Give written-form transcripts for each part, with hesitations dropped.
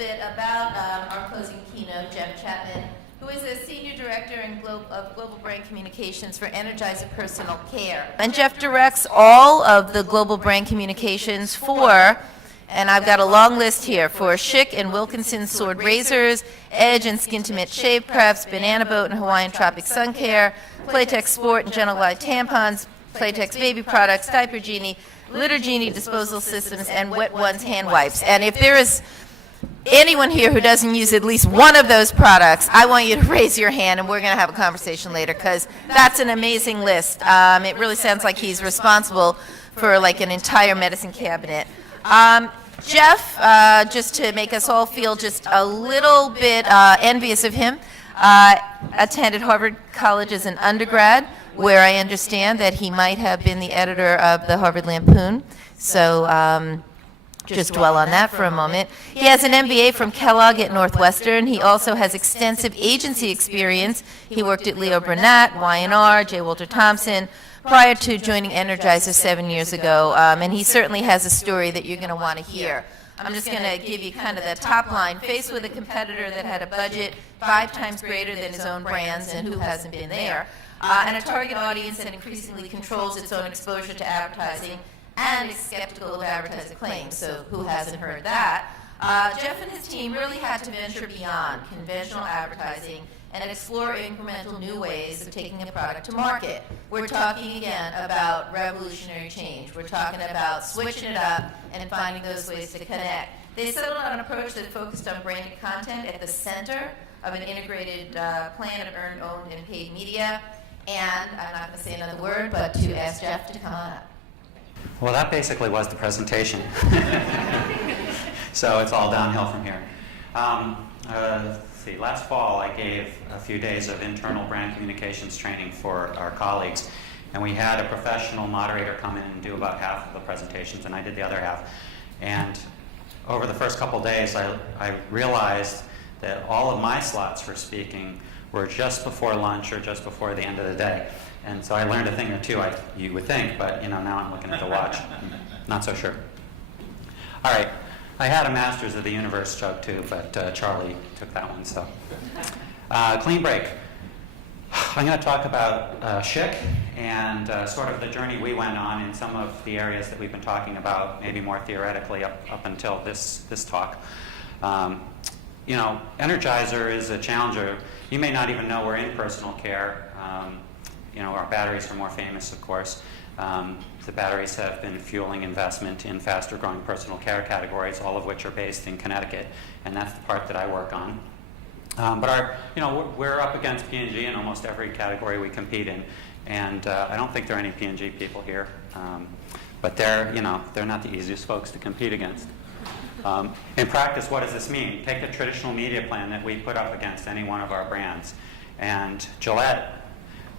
bit about our closing keynote, Jeff Chapman, who is a Senior Director of Global Brand Communications for Energizer Personal Care. And Jeff directs all of the Global Brand Communications for, and I've got a long list here, for Schick and Wilkinson Sword Razors, Edge and Skintimate Shave Preps, Banana Boat and Hawaiian Tropic Sun Care, Playtex Sport and Gentle Glide Tampons, Playtex Baby Products, Diaper Genie, Litter Genie Disposal Systems, and Wet Ones Hand Wipes. And if there is anyone here who doesn't use at least one of those products, I want you to raise your hand, and we're going to have a conversation later, because that's an amazing list. It really sounds like he's responsible for like an entire medicine cabinet. Jeff, just to make us all feel just a little bit envious of him, attended Harvard College as an undergrad, where I understand that he might have been the editor of the Harvard Lampoon. So just dwell on that for a moment. He has an MBA from Kellogg at Northwestern. He also has extensive agency experience. He worked at Leo Burnett, Y&R, J. Walter Thompson, prior to joining Energizer 7 years ago. And he certainly has a story that you're going to want to hear. I'm just going to give you kind of the top line. Faced with a competitor that had a budget 5 times greater than his own brands, and who hasn't been there, and a target audience that increasingly controls its own exposure to advertising, and is skeptical of advertiser claims, so who hasn't heard that? Jeff and his team really had to venture beyond conventional advertising and explore incremental new ways of taking a product to market. We're talking again about revolutionary change. We're talking about switching it up and finding those ways to connect. They settled on an approach that focused on branded content at the center of an integrated plan of earned, owned, and paid media. And I'm not going to say another word, but to ask Jeff to come on up. Well, that basically was the presentation. So it's all downhill from here. Let's see, last fall I gave a few days of internal brand communications training for our colleagues, and we had a professional moderator come in and do about half of the presentations, and I did the other half. And over the first couple days, I realized that all of my slots for speaking were just before lunch or just before the end of the day. And so I learned a thing or two, you would think, but now I'm looking at the watch. Not so sure. All right, I had a Masters of the Universe joke too, but Charlie took that one, so. Clean break. I'm going to talk about Schick and sort of the journey we went on in some of the areas that we've been talking about, maybe more theoretically up until this talk. Energizer is a challenger. You may not even know we're in personal care. Our batteries are more famous, of course. The batteries have been fueling investment in faster growing personal care categories, all of which are based in Connecticut, and that's the part that I work on. But we're up against P&G in almost every category we compete in, and I don't think there are any P&G people here, but they're not the easiest folks to compete against. In practice, what does this mean? Take the traditional media plan that we put up against any one of our brands, and Gillette,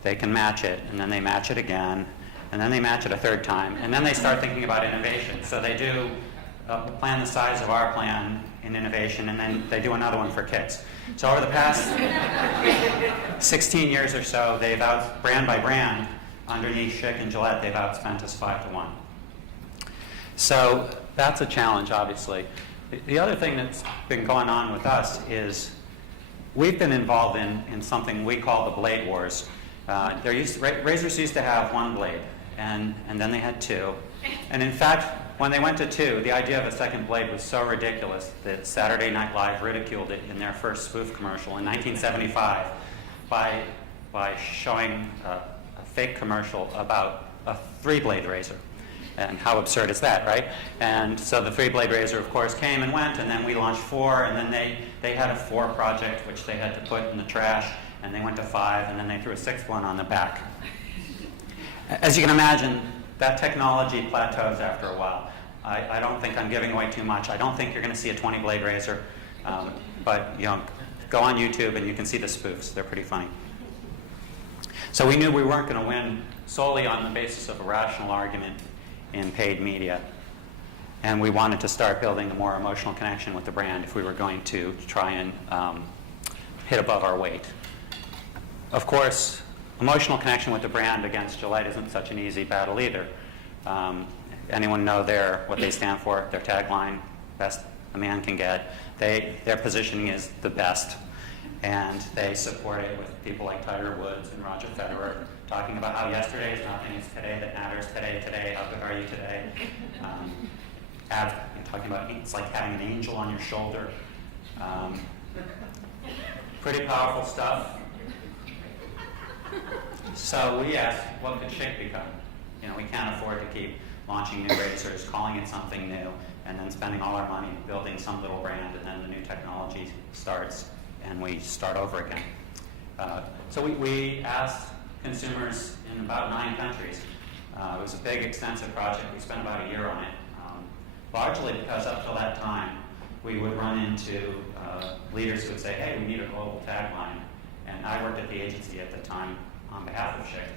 they can match it, and then they match it again, and then they match it a third time, and then they start thinking about innovation. So they do a plan the size of our plan in innovation, and then they do another one for kids. So over the past 16 years or so, they've brand by brand, underneath Schick and Gillette, they've outspent us 5-1. So that's a challenge, obviously. The other thing that's been going on with us is we've been involved in something we call the blade wars. Razors used to have one blade, and then they had 2. And in fact, when they went to 2, the idea of a second blade was so ridiculous that Saturday Night Live ridiculed it in their first spoof commercial in 1975 by showing a fake commercial about a 3-blade razor. And how absurd is that, right? And so the 3-blade razor, of course, came and went, and then we launched 4, and then they had a 4 project, which they had to put in the trash, and they went to 5, and then they threw a 6th one on the back. As you can imagine, that technology plateaus after a while. I don't think I'm giving away too much. I don't think you're going to see a 20-blade razor, but go on YouTube and you can see the spoofs. They're pretty funny. So we knew we weren't going to win solely on the basis of a rational argument in paid media, and we wanted to start building a more emotional connection with the brand if we were going to try and hit above our weight. Of course, emotional connection with the brand against Gillette isn't such an easy battle either. Anyone know what they stand for? Their tagline, best a man can get. Their positioning is the best, and they support it with people like Tiger Woods and Roger Federer, talking about how yesterday is nothing, it's today that matters, today, how good are you today? Talking about it's like having an angel on your shoulder. Pretty powerful stuff. So we asked, what could Schick become? We can't afford to keep launching new razors, calling it something new, and then spending all our money building some little brand, and then the new technology starts, and we start over again. So we asked consumers in about 9 countries. It was a big, extensive project. We spent about a year on it, largely because up till that time, we would run into leaders who would say, hey, we need a global tagline. And I worked at the agency at the time on behalf of Schick.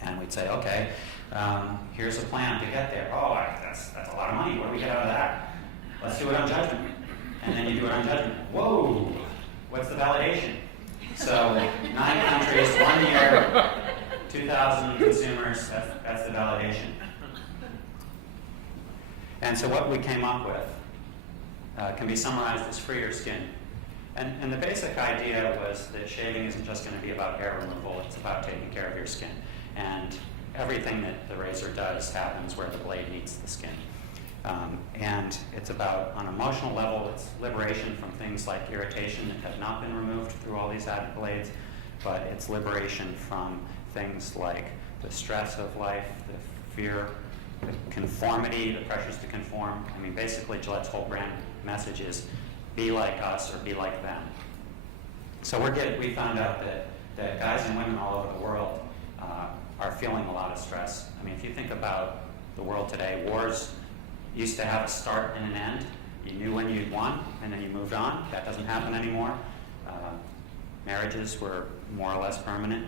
And we'd say, okay, here's a plan to get there. Oh, that's a lot of money. What do we get out of that? Let's do it on judgment. And then you do it on judgment. Whoa, what's the validation? So 9 countries, 1 year, 2,000 consumers, that's the validation. And so what we came up with can be summarized as free your skin. And the basic idea was that shaving isn't just going to be about hair removal, it's about taking care of your skin. And everything that the razor does happens where the blade meets the skin. And it's about, on an emotional level, it's liberation from things like irritation that have not been removed through all these added blades, but it's liberation from things like the stress of life, the fear, the conformity, the pressures to conform. I mean, basically, Gillette's whole brand message is be like us or be like them. So we found out that guys and women all over the world are feeling a lot of stress. I mean, if you think about the world today, wars used to have a start and an end. You knew when you'd won, and then you moved on. That doesn't happen anymore. Marriages were more or less permanent.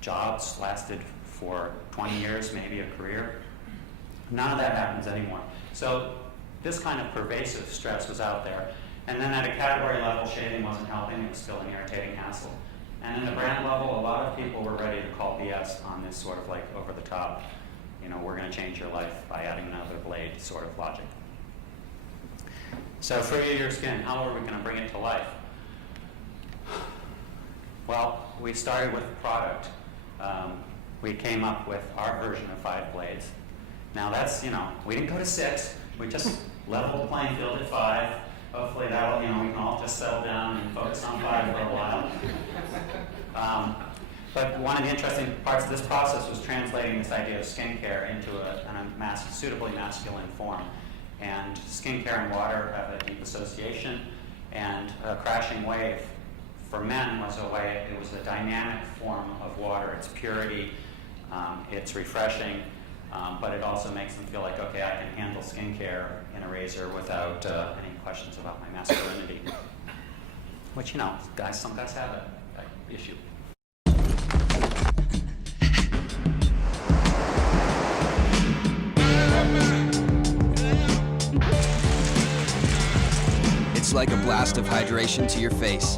Jobs lasted for 20 years, maybe a career. None of that happens anymore. So this kind of pervasive stress was out there. And then at a category level, shaving wasn't helping. It was still an irritating hassle. And at the brand level, a lot of people were ready to call BS on this sort of like over the top, we're going to change your life by adding another blade sort of logic. So free your skin, how are we going to bring it to life? Well, we started with a product. We came up with our version of 5 blades. Now that's, we didn't go to 6. We just leveled the playing field at 5. Hopefully that'll, we can all just settle down and focus on 5 for a while. But one of the interesting parts of this process was translating this idea of skincare into a suitably masculine form. And skincare and water have a deep association, and a crashing wave for men was a dynamic form of water. It's purity, it's refreshing, but it also makes them feel like, okay, I can handle skincare in a razor without any questions about my masculinity. Which, some guys have that issue. It's like a blast of hydration to your face.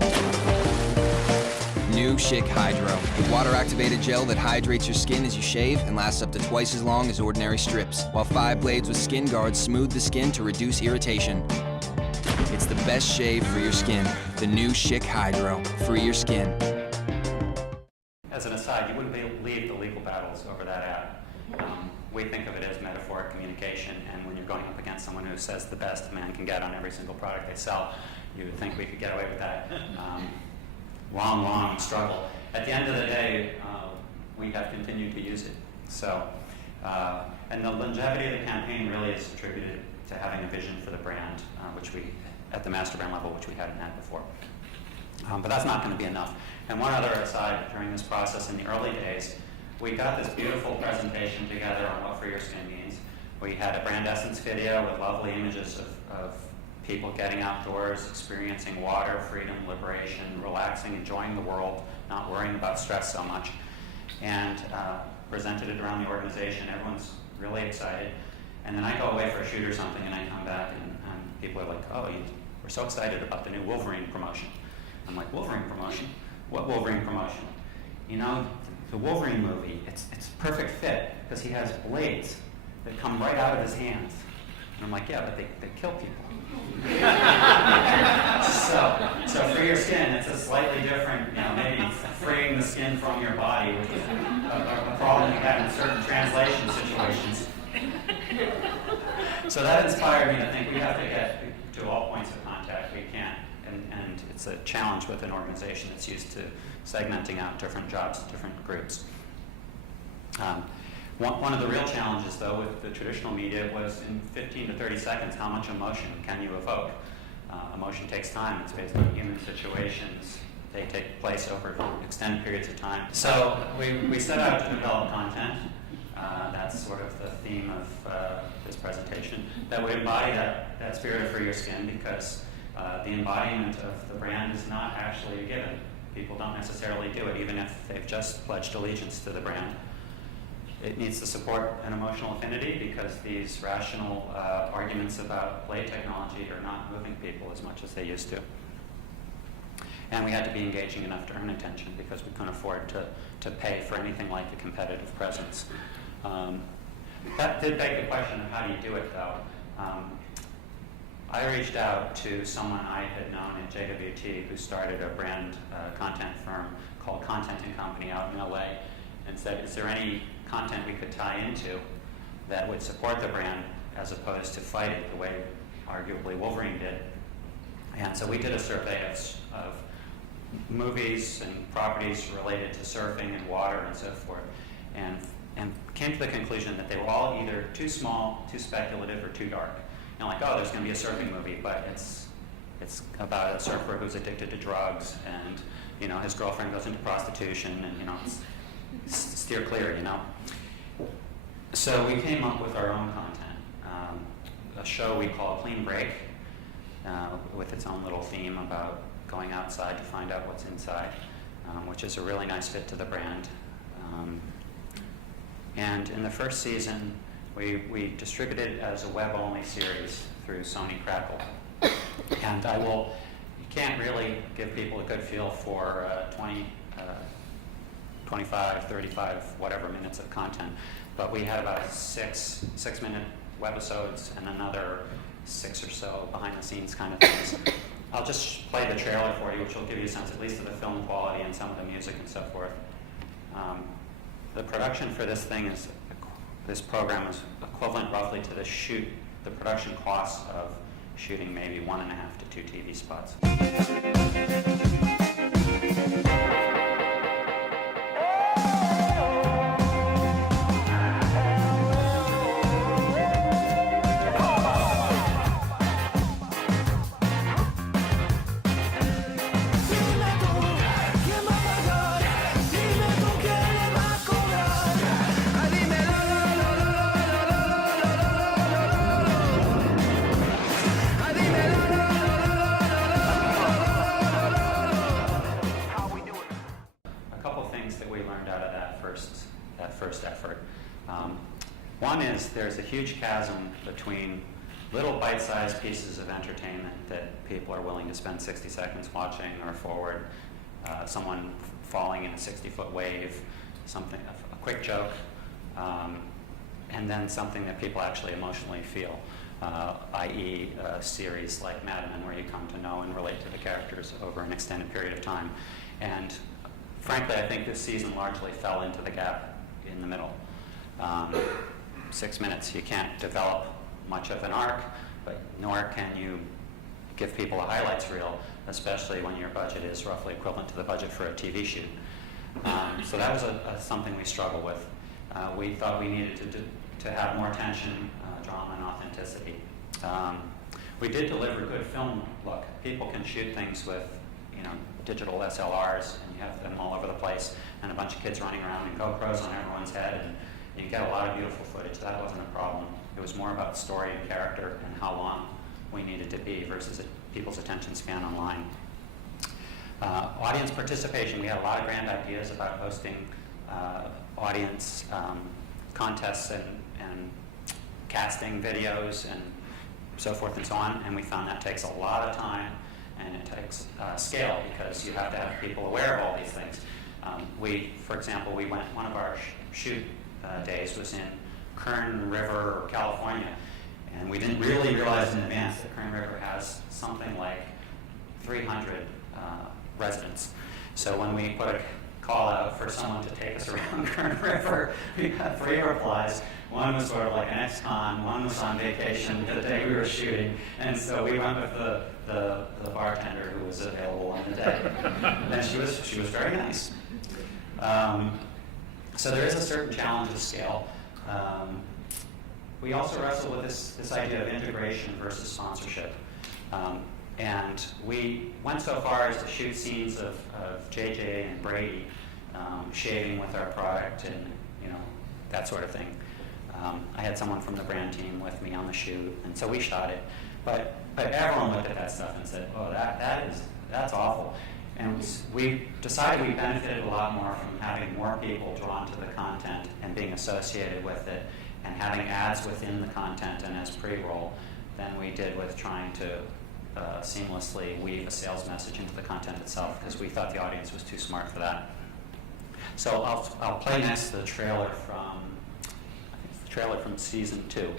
New Schick Hydro, a water-activated gel that hydrates your skin as you shave and lasts up to twice as long as ordinary strips, while 5 blades with skin guards smooth the skin to reduce irritation. It's the best shave for your skin. The new Schick Hydro. Free your skin. As an aside, you wouldn't believe the legal battles over that ad. We think of it as metaphoric communication, and when you're going up against someone who says the best a man can get on every single product they sell, you would think we could get away with that. Long struggle. At the end of the day, we have continued to use it. So, and the longevity of the campaign really is attributed to having a vision for the brand, which we, at the master brand level, which we hadn't had before. But that's not going to be enough. And one other aside, during this process in the early days, we got this beautiful presentation together on what free your skin means. We had a brand essence video with lovely images of people getting outdoors, experiencing water, freedom, liberation, relaxing, enjoying the world, not worrying about stress so much, and presented it around the organization. Everyone's really excited. And then I go away for a shoot or something, and I come back, and people are like, oh, we're so excited about the new Wolverine promotion. I'm like, Wolverine promotion? What Wolverine promotion? The Wolverine movie, it's a perfect fit because he has blades that come right out of his hands. And I'm like, yeah, but they kill people. so for your skin, it's a slightly different, maybe freeing the skin from your body, which is a problem you have in certain translation situations. So that inspired me to think we have to get to all points of contact we can. And it's a challenge with an organization that's used to segmenting out different jobs, different groups. One of the real challenges, though, with the traditional media was in 15 to 30 seconds, how much emotion can you evoke? Emotion takes time. It's based on human situations. They take place over extended periods of time. So we set out to develop content. That's sort of the theme of this presentation, that would embody that spirit of Free Your Skin, because the embodiment of the brand is not actually a given. People don't necessarily do it, even if they've just pledged allegiance to the brand. It needs to support an emotional affinity, because these rational arguments about play technology are not moving people as much as they used to. And we had to be engaging enough to earn attention, because we couldn't afford to pay for anything like a competitive presence. That did beg the question of how do you do it, though. I reached out to someone I had known at JWT who started a brand content firm called Content & Company out in LA, and said, is there any content we could tie into that would support the brand as opposed to fight it the way arguably Wolverine did? And so we did a survey of movies and properties related to surfing and water and so forth, and came to the conclusion that they were all either too small, too speculative, or too dark. Like, oh, there's going to be a surfing movie, but it's about a surfer who's addicted to drugs, and his girlfriend goes into prostitution, and steer clear, So we came up with our own content, a show we call Clean Break, with its own little theme about going outside to find out what's inside, which is a really nice fit to the brand. And in the first season, we distributed it as a web-only series through Sony Crackle. And you can't really give people a good feel for 20, 25, 35, whatever minutes of content. But we had about six-minute webisodes and another 6 or so behind-the-scenes kind of things. I'll just play the trailer for you, which will give you a sense at least of the film quality and some of the music and so forth. The production for this program is equivalent roughly to the production costs of shooting maybe 1.5 to 2 TV spots. First effort. One is there's a huge chasm between little bite-sized pieces of entertainment that people are willing to spend 60 seconds watching, or forward, someone falling in a 60-foot wave, a quick joke, and then something that people actually emotionally feel, i.e. a series like Mad Men, where you come to know and relate to the characters over an extended period of time. And frankly, I think this season largely fell into the gap in the middle. 6 minutes, you can't develop much of an arc, but nor can you give people a highlights reel, especially when your budget is roughly equivalent to the budget for a TV shoot. So that was something we struggled with. We thought we needed to have more tension, drama, and authenticity. We did deliver good film look. People can shoot things with digital SLRs, and you have them all over the place, and a bunch of kids running around and GoPros on everyone's head, and you get a lot of beautiful footage. That wasn't a problem. It was more about story and character and how long we needed to be versus people's attention span online. Audience participation. We had a lot of grand ideas about hosting audience contests and casting videos and so forth and so on, and we found that takes a lot of time, and it takes scale, because you have to have people aware of all these things. For example, one of our shoot days was in Kern River, California, And we didn't really realize in advance that Kern River has something like 300 residents. So when we put a call out for someone to take us around Kern River, we got 3 replies. One was sort of like an ex-con, one was on vacation the day we were shooting, and so we went with the bartender who was available on the day. And she was very nice. So there is a certain challenge of scale. We also wrestle with this idea of integration versus sponsorship. And we went so far as to shoot scenes of JJ and Brady shaving with our product and that sort of thing. I had someone from the brand team with me on the shoot, and so we shot it. But everyone looked at that stuff and said, "Oh, that's awful." And we decided we benefited a lot more from having more people drawn to the content and being associated with it, and having ads within the content and as pre-roll than we did with trying to seamlessly weave a sales message into the content itself, because we thought the audience was too smart for that. So I'll play next the trailer from season 2.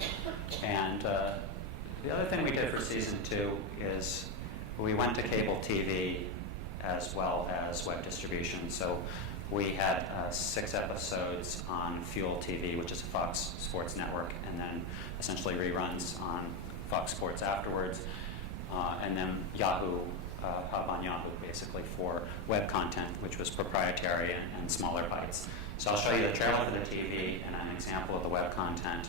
And the other thing we did for season 2 is we went to cable TV as well as web distribution. So we had 6 episodes on Fuel TV, which is a Fox Sports network, and then essentially reruns on Fox Sports afterwards, and then Yahoo, Hub on Yahoo, basically for web content, which was proprietary and smaller bites. So I'll show you the trailer for the TV and an example of the web content.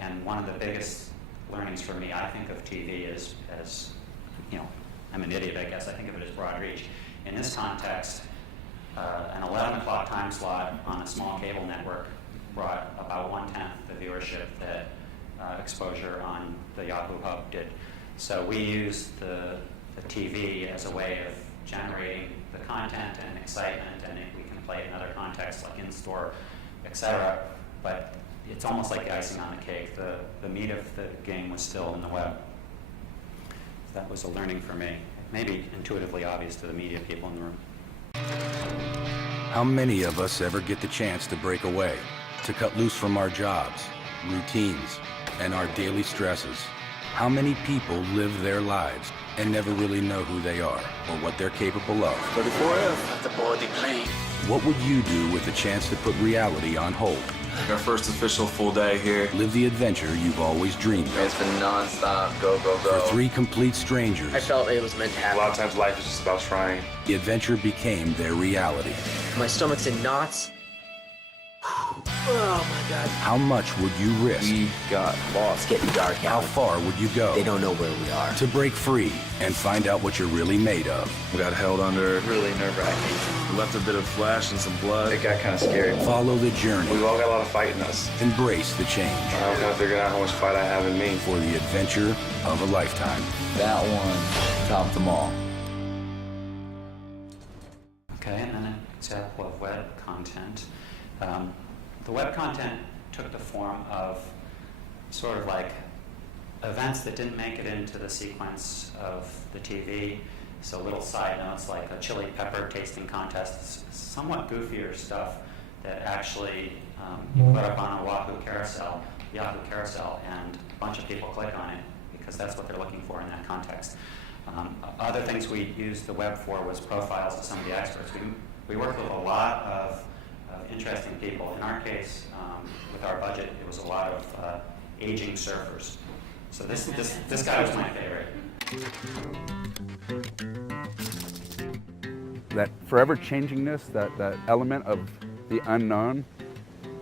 And one of the biggest learnings for me, I think of TV as I'm an idiot, I guess. I think of it as broad reach. In this context, an 11 o'clock time slot on a small cable network brought about 1/10 the viewership that exposure on the Yahoo Hub did. So we used the TV as a way of generating the content and excitement, and we can play it in other contexts like in-store, etc. But it's almost like the icing on the cake. The meat of the game was still in the web. That was a learning for me. Maybe intuitively obvious to the media people in the room. How many of us ever get the chance to break away, to cut loose from our jobs, routines, and our daily stresses? How many people live their lives and never really know who they are or what they're capable of? 34F. That's a body plane. What would you do with the chance to put reality on hold? Our first official full day here. Live the adventure you've always dreamed of. It's been non-stop, go, go, go. For 3 complete strangers, I felt it was meant to A happen. lot of times life is just about trying. the adventure became their reality. My stomach's in knots. Oh my God. How much would you risk? We got lost. It's getting dark How out. far would you go They don't know where we are. to break free and find out what you're really made of? We got held under. Really nerve-wracking. We left a bit of flesh and some blood. It got kind of scary. Follow the journey. We've all got a lot of fight in us. Embrace the change I'm kind of figuring out how much fight I have in me. for the adventure of a lifetime. That one topped them all. Okay, and then an example of web content. The web content took the form of sort of like events that didn't make it into the sequence of the TV. So little side notes like a chili pepper tasting contest, somewhat goofier stuff that actually you put up on a Yahoo carousel, and a bunch of people click on it because that's what they're looking for in that context. Other things we used the web for was profiles of some of the experts. We worked with a lot of interesting people. In our case, with our budget, it was a lot of aging surfers. So this guy was my favorite. That forever changingness, that element of the unknown,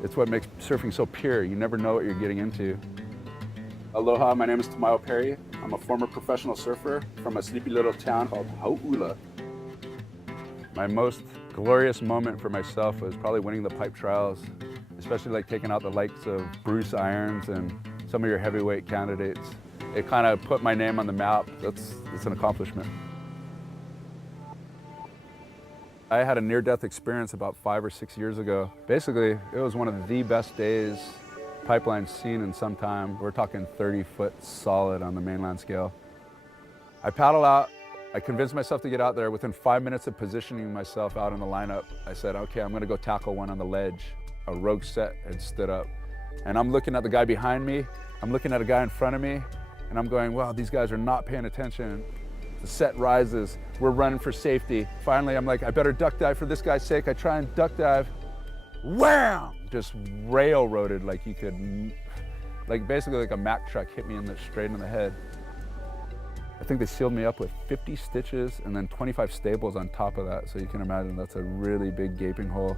it's what makes surfing so pure. You never know what you're getting into. Aloha, my name is Tamayo Perry. I'm a former professional surfer from a sleepy little town called Hau'ula. My most glorious moment for myself was probably winning the pipe trials, especially like taking out the likes of Bruce Irons and some of your heavyweight candidates. It kind of put my name on the map. It's an accomplishment. I had a near-death experience about 5 or 6 years ago. Basically, it was one of the best days pipeline's seen in some time. We're talking 30 foot solid on the mainland scale. I paddle out. I convinced myself to get out there. Within 5 minutes of positioning myself out in the lineup, I said, okay, I'm gonna go tackle one on the ledge. A rogue set had stood up. And I'm looking at the guy behind me, I'm looking at a guy in front of me, and I'm going, wow, these guys are not paying attention. The set rises, we're running for safety. Finally, I'm like, I better duck dive for this guy's sake. I try and duck dive, wham! Just railroaded like you could, like basically like a Mack truck hit me straight in the head. I think they sealed me up with 50 stitches and then 25 staples on top of that. So you can imagine that's a really big gaping hole.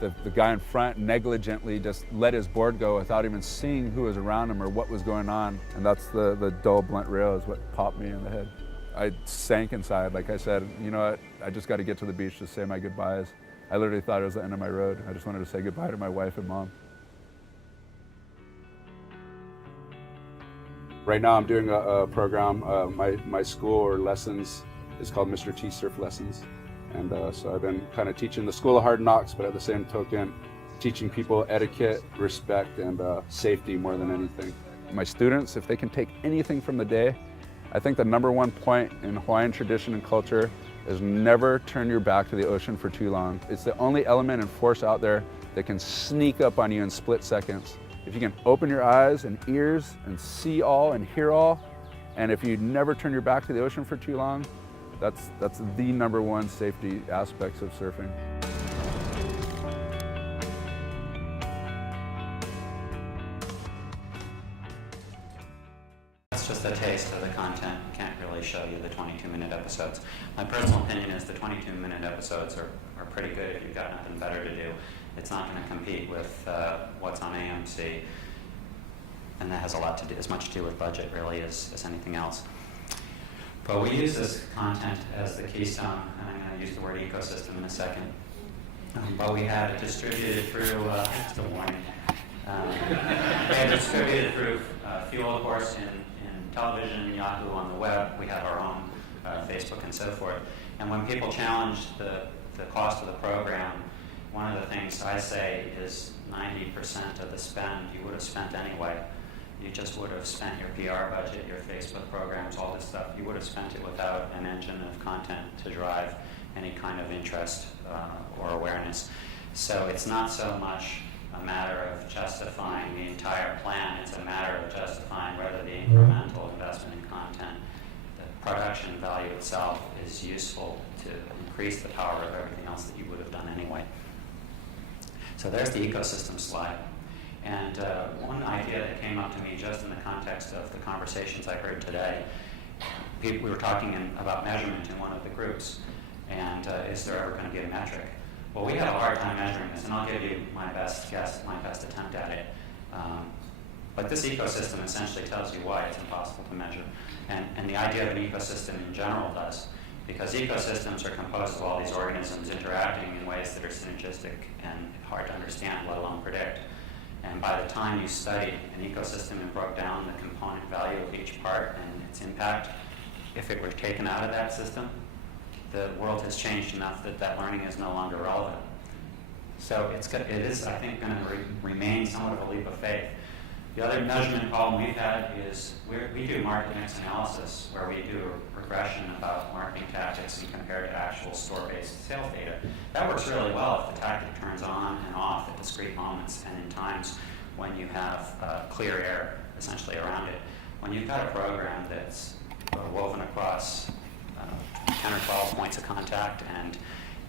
The guy in front negligently just let his board go without even seeing who was around him or what was going on. And that's the dull, blunt rail is what popped me in the head. I sank inside. Like I said, you know what? I just got to get to the beach to say my goodbyes. I literally thought it was the end of my road. I just wanted to say goodbye to my wife and mom. Right now I'm doing a program, my school or lessons is called Mr. T Surf Lessons. And so I've been kind of teaching the School of Hard Knocks, but at the same token, teaching people etiquette, respect, and safety more than anything. My students, if they can take anything from the day, I think the #1 point in Hawaiian tradition and culture is never turn your back to the ocean for too long. It's the only element and force out there that can sneak up on you in split seconds. If you can open your eyes and ears and see all and hear all, and if you never turn your back to the ocean for too long, that's the #1 safety aspects of surfing. That's just a taste of the content. Can't really show you the 22-minute episodes. My personal opinion is the 22-minute episodes are pretty good if you've got nothing better to do. It's not going to compete with what's on AMC, and that has a lot to do, as much to do with budget really as anything else. But we use this content as the keystone, and I'm going to use the word ecosystem in a second. But we had it distributed through, just a warning, we had it distributed through Fuel, of course, in television, Yahoo, on the web. We have our own Facebook and so forth. And when people challenge the cost of the program, one of the things I say is 90% of the spend you would have spent anyway. You just would have spent your PR budget, your Facebook programs, all this stuff. You would have spent it without an engine of content to drive any kind of interest or awareness. So it's not so much a matter of justifying the entire plan. It's a matter of justifying whether the incremental investment in content, the production value itself, is useful to increase the power of everything else that you would have done anyway. So there's the ecosystem slide. And one idea that came up to me just in the context of the conversations I heard today, we were talking about measurement in one of the groups, and is there ever going to be a metric? Well, we have a hard time measuring this, and I'll give you my best guess, my best attempt at it. But this ecosystem essentially tells you why it's impossible to measure. And the idea of an ecosystem in general does, because ecosystems are composed of all these organisms interacting in ways that are synergistic and hard to understand, let alone predict. And by the time you studied an ecosystem and broke down the component value of each part and its impact, if it were taken out of that system, the world has changed enough that that learning is no longer relevant. So it is, I think, going to remain somewhat of a leap of faith. The other measurement problem we've had is we do market mix analysis, where we do a regression about marketing tactics and compare to actual store-based sales data. That works really well if the tactic turns on and off at discrete moments and in times when you have clear air essentially around it. When you've got a program that's woven across 10 or 12 points of contact and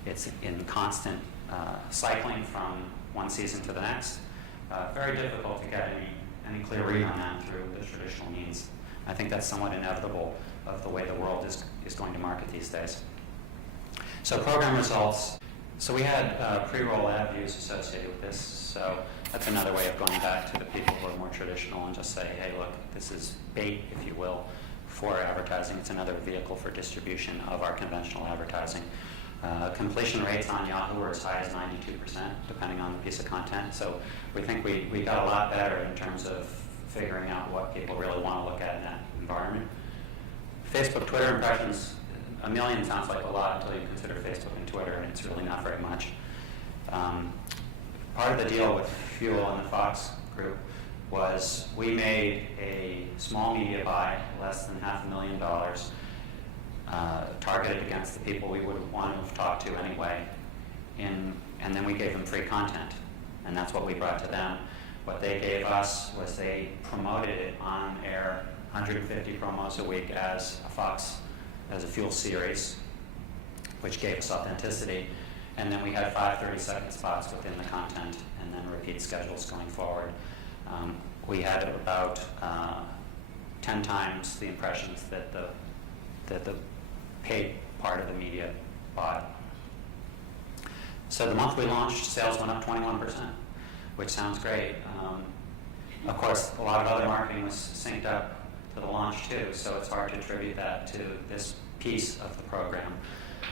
it's in constant cycling from one season to the next, very difficult to get any clear read on that through the traditional means. I think that's somewhat inevitable of the way the world is going to market these days. So program results. So we had pre-roll ad views associated with this. So that's another way of going back to the people who are more traditional and just say, hey, look, this is bait, if you will, for advertising. It's another vehicle for distribution of our conventional advertising. Completion rates on Yahoo are as high as 92%, depending on the piece of content. So we think we got a lot better in terms of figuring out what people really want to look at in that environment. Facebook, Twitter impressions, 1 million sounds like a lot until you consider Facebook and Twitter, and it's really not very much. Part of the deal with Fuel and the Fox group was we made a small media buy, less than $500,000, targeted against the people we would want to have talked to anyway, and then we gave them free content. and that's what we brought to them. What they gave us was they promoted it on air, 150 promos a week as a Fox, as a Fuel series, which gave us authenticity. And then we had 5 30-second spots within the content, and then repeat schedules going forward. We had about 10 times the impressions that the paid part of the media bought. So the month we launched, sales went up 21%, which sounds great. Of course, a lot of other marketing was synced up to the launch too, so it's hard to attribute that to this piece of the program.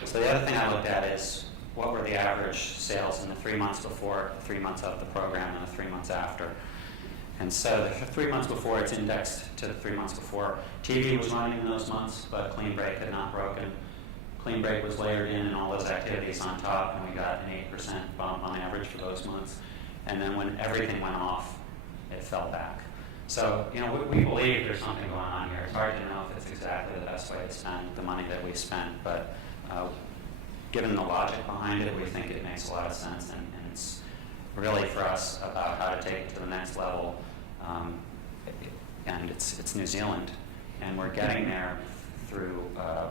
So the other thing I looked at is what were the average sales in the 3 months before, the 3 months of the program, and the 3 months after. And so the 3 months before, it's indexed to the 3 months before. TV was running in those months, but Clean Break had not broken. Clean Break was layered in and all those activities on top, and we got an 8% bump on average for those months. And then when everything went off, it fell back. So, you know, we believe there's something going on here. It's hard to know if it's exactly the best way to spend the money that we spent, but given the logic behind it, we think it makes a lot of sense, and it's really for us about how to take it to the next level. And it's New Zealand, and we're getting there through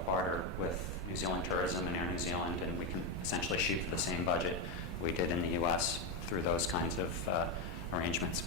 barter with New Zealand Tourism and Air New Zealand, and we can essentially shoot for the same budget we did in the U.S. through those kinds of arrangements.